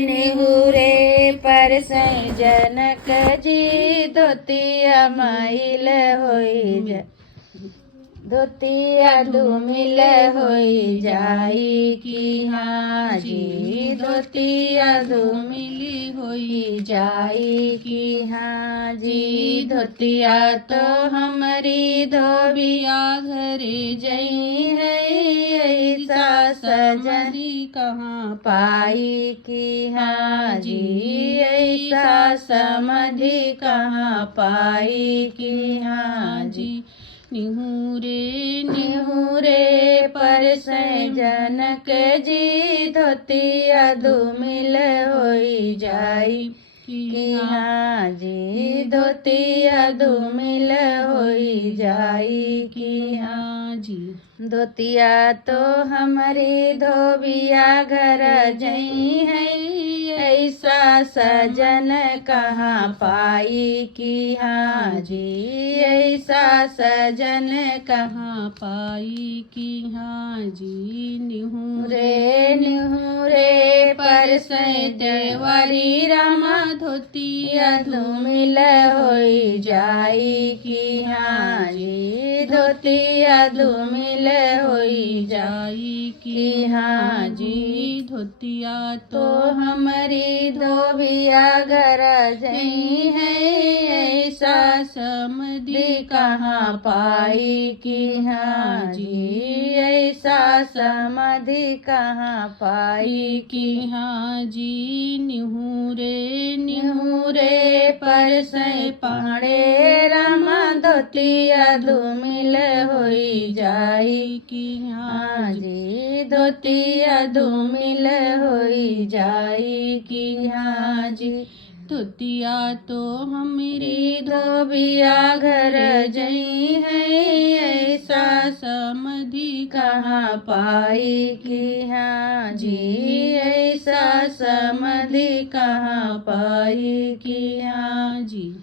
निहुरे पर जनक जी धोतिया माइल होई जा धोतिया धूमिल होई जाई की हाँ जी धोतिया धूमिली होई जाई की हाँ जी धोतिया तो हमारी धोबिया घरे जई है ऐसा सजनी कहाँ पाई की हाँ जी ऐसा समधि कहाँ पाई की हाँ जी निहुरे निहुरे पर जनक जी धोतिया धूमिल होई जाई कि हाँ जी धोतिया धूमिल होई जाई कि हाँ जी धोतिया तो हमारी धोबिया घर जई है ऐसा सजन कहाँ पाई कि हाँ जी ऐसा सजन कहाँ पाई कि हाँ जी निहुरे निहुरे पर देवरी रामा धोतिया धूमिल होई जाई कि हाँ जी धोतिया धूमिल होई जाई कि हाँ जी धोतिया तो हमारी धोबिया घर जई है ऐसा समधि कहाँ पाई कि हाँ जी ऐसा समधि कहाँ पाई कि हाँ जी निहुरे निहुरे पर पाड़े रामा धोतिया धूमिल होई जाई कि हाँ जी धोतिया धूमिल होई जाई कि हाँ जी धोतिया तो हमारी धोबिया घर जई है ऐसा समधि कहाँ पाई कि हाँ जी ऐसा समधि कहाँ पाई कि हाँ जी।